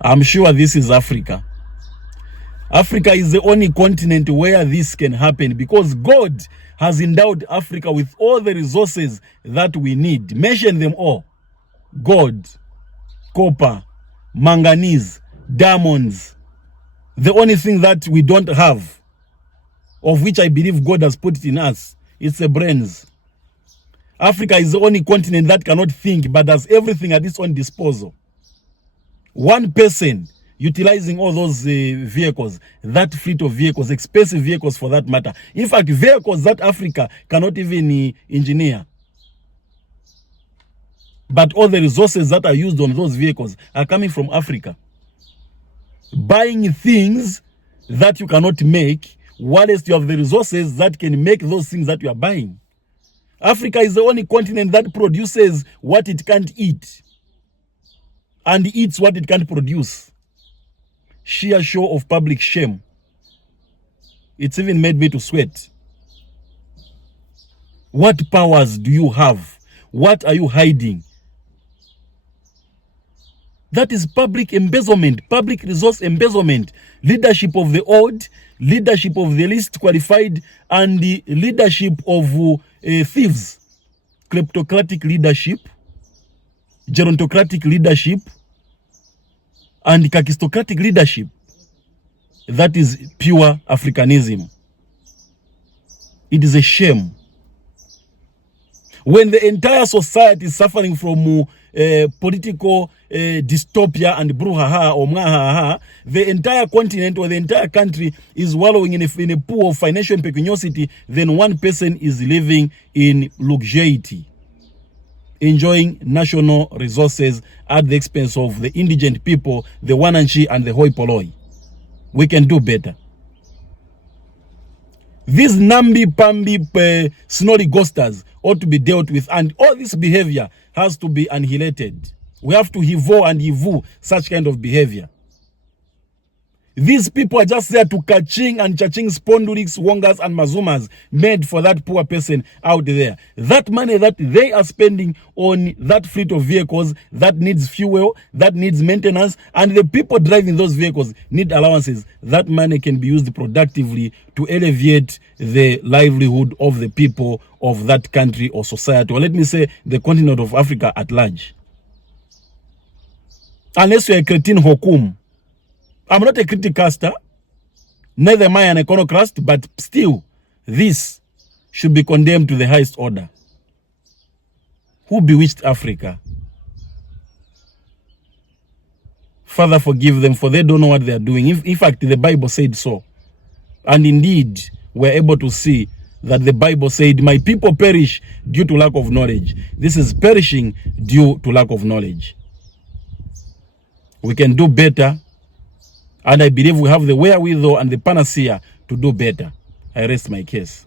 I'm sure this is Africa. Africa is the only continent where this can happen because God has endowed Africa with all the resources that we need. Mention them all. Gold, copper, manganese, diamonds. The only thing that we don't have, of which I believe God has put it in us, it's the brains. Africa is the only continent that cannot think but has everything at its own disposal. One person utilizing all those vehicles, that fleet of vehicles, expensive vehicles for that matter. In fact, vehicles that Africa cannot even engineer. But all the resources that are used on those vehicles are coming from Africa. Buying things that you cannot make, whilst you have the resources that can make those things that you are buying. Africa is the only continent that produces what it can't eat and eats what it can't produce. Sheer show of public shame. It's even made me to sweat. What powers do you have? What are you hiding? That is public embezzlement, public resource embezzlement, leadership of the old, leadership of the least qualified, and the leadership of thieves, kleptocratic leadership, gerontocratic leadership, and kakistocratic leadership. That is pure Africanism. It is a shame. When the entire society is suffering from political dystopia and brouhaha or mwahaha, the entire continent or the entire country is wallowing in a pool of financial impecuniosity, then one person is living in luxury, enjoying national resources at the expense of the indigent people, the Wananchi and the hoi polloi. We can do better. These namby-pamby snorri ghosters ought to be dealt with, and all this behavior has to be annihilated. We have to hivo and hivu such kind of behavior. These people are just there to catching and chaching spondulics, wongas, and mazumas made for that poor person out there. That money that they are spending on that fleet of vehicles that needs fuel, that needs maintenance, and the people driving those vehicles need allowances. That money can be used productively to alleviate the livelihood of the people of that country or society, or let me say the continent of Africa at large. Unless you're a cretin hokum. I'm not a criticaster, neither am I an iconoclast, but still, this should be condemned to the highest order. Who bewitched Africa? Father, forgive them, for they don't know what they are doing. In fact, the Bible said so. And indeed, we're able to see that the Bible said, my people perish due to lack of knowledge. This is perishing due to lack of knowledge. We can do better. And I believe we have the wherewithal and the panacea to do better. I rest my case.